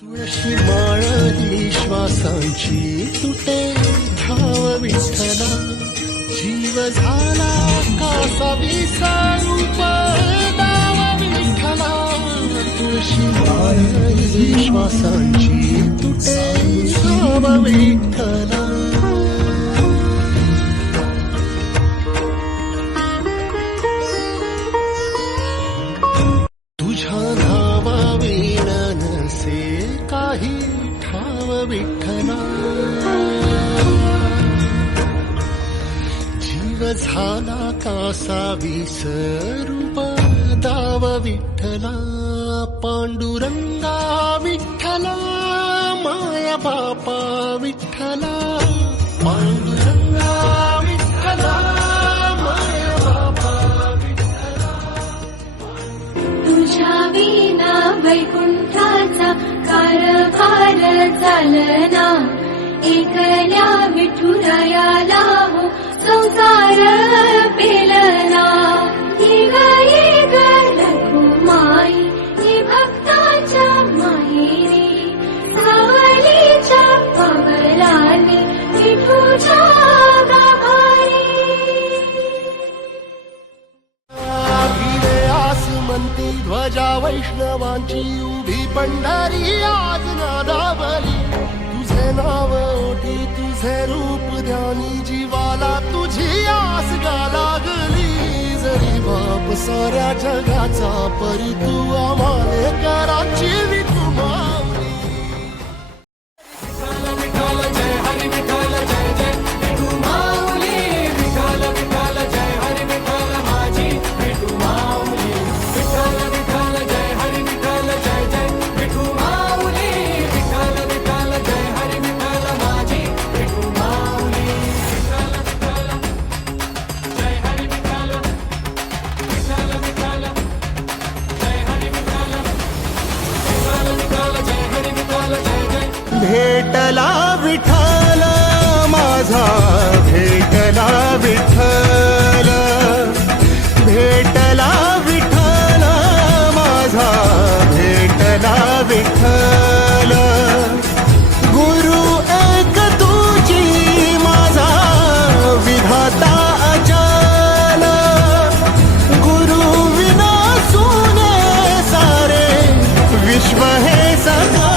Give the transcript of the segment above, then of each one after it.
तुळशी माळ ही श्वासांची तुटे धाव विठ्ठला, जीव झाला कासा विसारूप दाव विठ्ठला. तुळशी माळ ही श्वासांची तुटे धाव विठ्ठला. तुझ्या नावा वीण नसे काही ठाव विठ्ठला, जीव झाला कासा विसरूप दाव विठ्ठला. पांडुरंगा विठ्ठला, माया बापा विठ्ठला. पांडुरंगा विठ्ठला, माया बापा विठ्ठला. तुझ्या विना वैकुंठाचा कारभार चालना, एकल्या विठुरायाला हो संसार पेलना. ये ग रघुमाई ही भक्ताच्या माहेरी, सावलीच्या पवलानी विठूच्या गाभारी. आसमंती ध्वजा वैष्णवांची उभी पंढरी आज नादावली. तुझे नाव ओठी तुझे रूप ध्यानी, जीवाला तुझी आस गा लागली. जरी बाप साऱ्या जगाचा परी तू आम्हाले कराची विठू माऊली. विठ्ठल जय हरी विठ्ठल जय जय विठू माऊली. विठ्ठल विठ्ठल जय हरी विठ्ठल माझी विठू माऊली. विठ्ठल विठ्ठल जय हरी विठ्ठल जय जय विठू माऊली. विठ्ठल विठ्ठल जय हरी विठ्ठल माझी विठू माऊली. विठ्ठल विठ्ठल जय हरी विठ्ठल. विठ्ठल विठ्ठल जय हरी विठ्ठल. विठ्ठल विठ्ठल जय हरी विठ्ठल जय जय. भेटला विठ्ठल माझा, भेटला विठ्ठल. भेटला विठ्ठल माझा, भेटला विठ्ठल. गुरु एक तुझी माझा विधाता अचल. गुरु विना सुने सारे विश्व हे सगळं.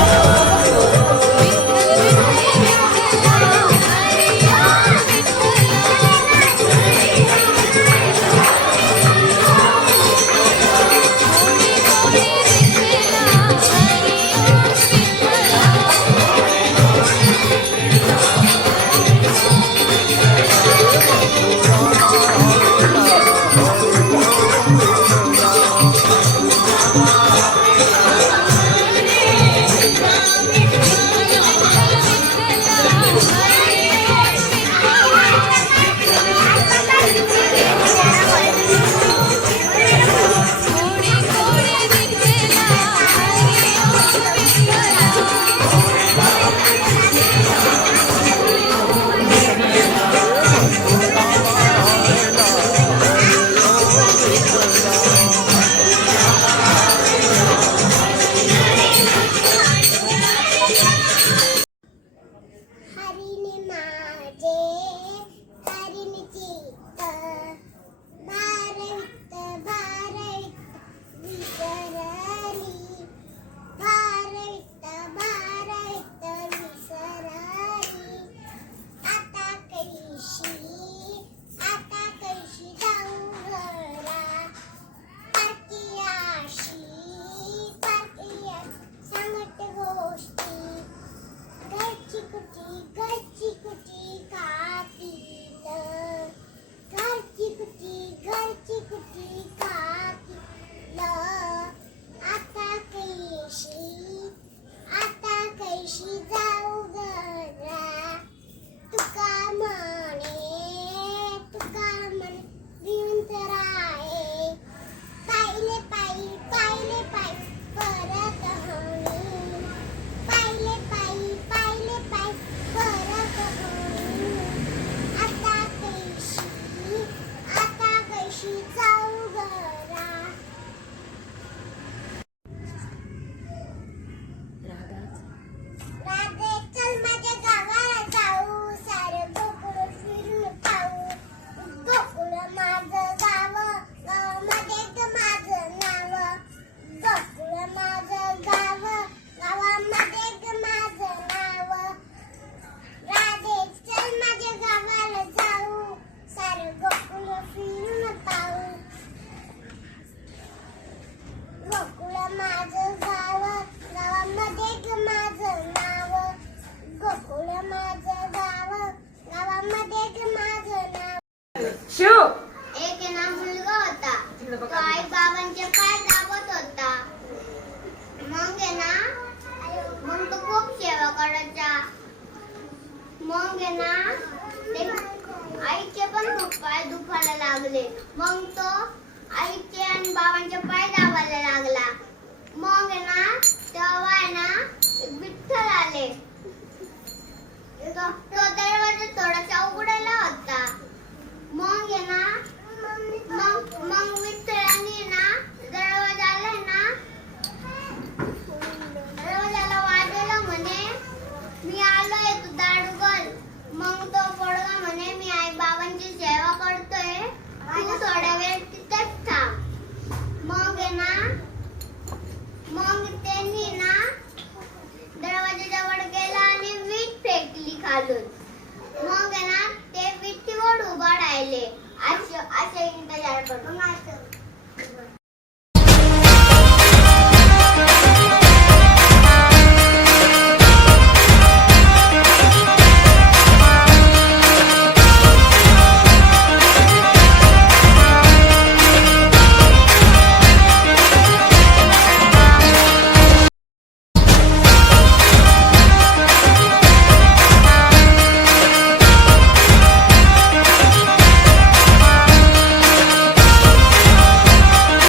मग आहे ना ते आईचे पण खूप पाय दुखायला लागले. मग तो आईचे आणि बाबांचे पाय दाबायला लागला. मग आहे ना तेव्हा आहे ना एक विठ्ठल आले. तो दरवाजा थोडासा उघडायला होता. मग आहे ना मग विठ्ठलाने ना दरवाजाला ना दरवाजाला वाजवलं म्हणे मी आलोय तू दार उघड. मग तो पोरगा म्हणे मी आई बाबांची सेवा करतोय तू थोडा वेळ तिथेच थांब. मग आहे ना मग त्यांनी ना दरवाजाजवळ गेला आणि वीट फेकली खालून.